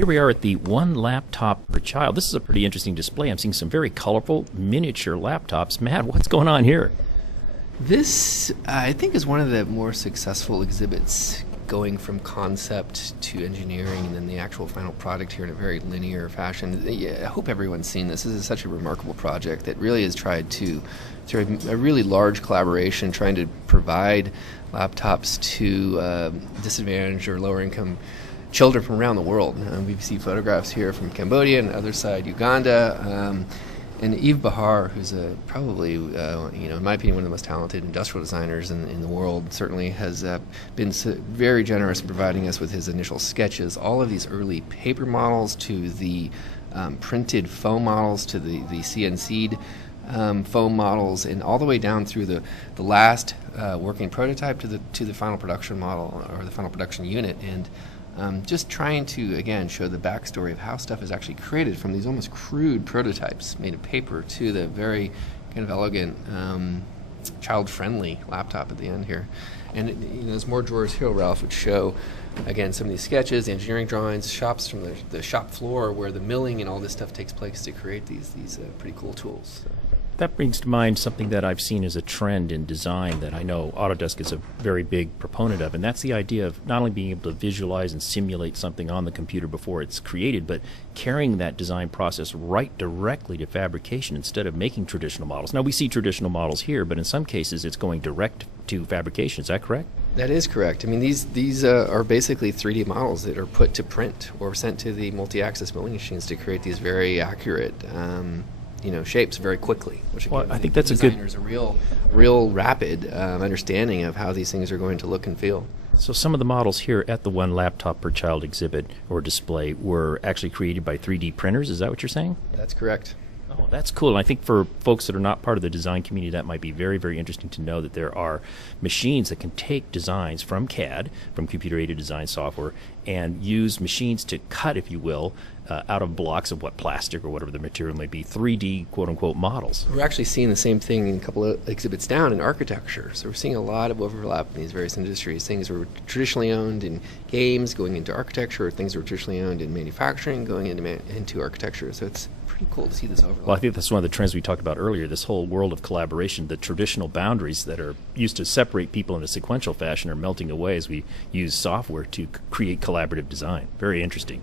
Here we are at the One Laptop Per Child. This is a pretty interesting display. I'm seeing some very colorful miniature laptops. Matt, what's going on here? This, I think, is one of the more successful exhibits, going from concept to engineering and then the actual final product here in a very linear fashion. I hope everyone's seen this. This is such a remarkable project that really has tried to, through a really large collaboration, trying to provide laptops to disadvantaged or lower income children from around the world. We see photographs here from Cambodia and the other side Uganda. And Yves Bahar, who's probably, in my opinion, one of the most talented industrial designers in the world, certainly has been very generous in providing us with his initial sketches. All of these early paper models to the printed foam models to the CNC'd foam models, and all the way down through the last working prototype to the final production model or the final production unit. And just trying to, again, show the backstory of how stuff is actually created from these almost crude prototypes made of paper to the very kind of elegant, child-friendly laptop at the end here. And there's more drawers here, Ralph, which show, again, some of these sketches, the engineering drawings, shops from the shop floor where the milling and all this stuff takes place to create these pretty cool tools. So. That brings to mind something that I've seen as a trend in design that I know Autodesk is a very big proponent of, and that's the idea of not only being able to visualize and simulate something on the computer before it's created, but carrying that design process right directly to fabrication instead of making traditional models. Now, we see traditional models here, but in some cases it's going direct to fabrication. Is that correct? That is correct. I mean, these are basically 3D models that are put to print or sent to the multi-axis milling machines to create these very accurate shapes very quickly, which again, I think that's a real rapid understanding of how these things are going to look and feel. So some of the models here at the One Laptop Per Child exhibit or display were actually created by 3D printers. Is that what you're saying? That's correct. Oh, that's cool. And I think for folks that are not part of the design community, that might be very, very interesting to know that there are machines that can take designs from CAD, from computer-aided design software, and use machines to cut, if you will, out of blocks of plastic or whatever the material may be, 3D quote-unquote models. We're actually seeing the same thing in a couple of exhibits down in architecture. So we're seeing a lot of overlap in these various industries. Things were traditionally owned in games going into architecture, or things were traditionally owned in manufacturing going into architecture. So it's pretty cool to see this overlap. Well, I think that's one of the trends we talked about earlier, this whole world of collaboration. The traditional boundaries that are used to separate people in a sequential fashion are melting away as we use software to create collaborative design. Very interesting.